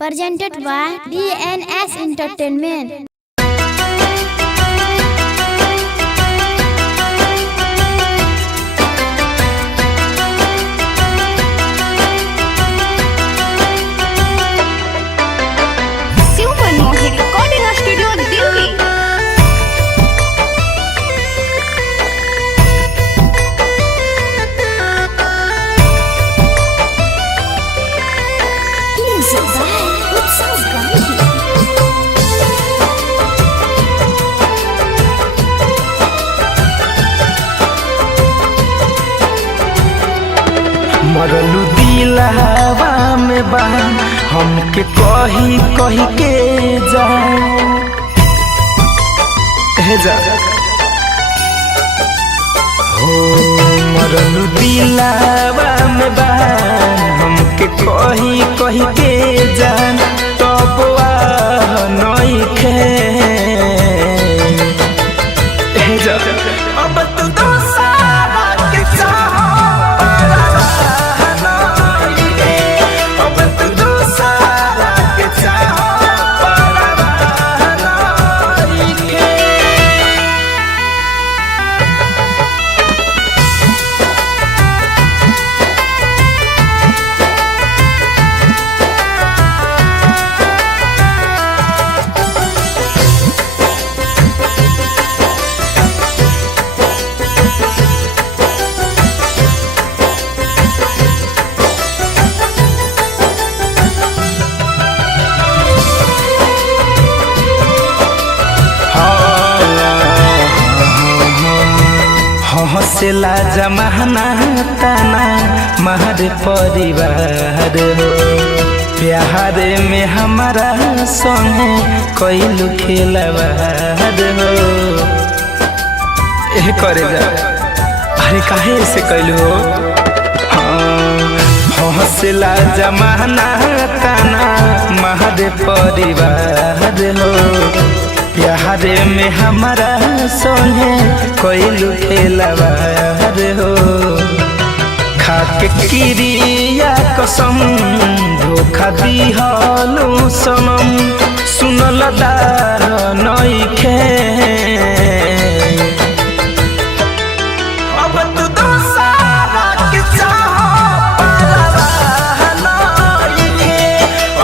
Presented by DNS Entertainment. मरलू दिलवा में बा हमके कही कही के जा हो मरलू दिलवा में बा हमके कही कही के जान तब नइखे अब तू दोसारा के चाह हंसला जमाना तना महर परिवार हो प्यार में हमारा संगे कैलू खेलवार हो करे जा अरे काहे से कैलू हो हंसला जमाना तना महर परिवार हो प्यार में हमारा संगे कैलू खेलवार हो खाके क्रिया कसम धोखा दिहलू सनम सुनल दार नइखे अब तू दोसारा के चाह नइखे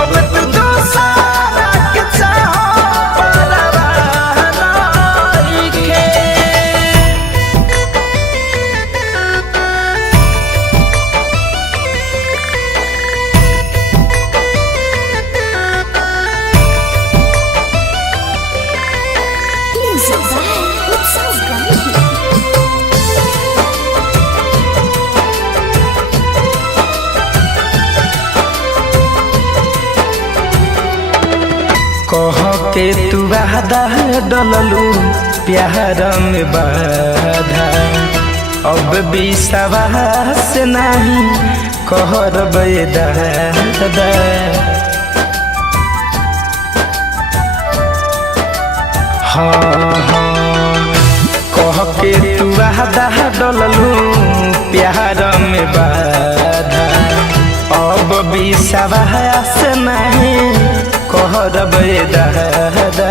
अब तू दोसारा के चाह कह के तू वादा डललू प्यार में बाधा अब विश्वास नहीं कहर दादा हाँ कह के तू वादा डललू प्यार में बाधा अब विश्वास नहीं कहर दादा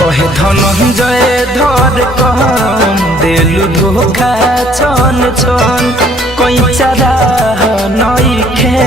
कहे धनंजय धर कहम देलू धोखा छन छन कोई चारा नइखे।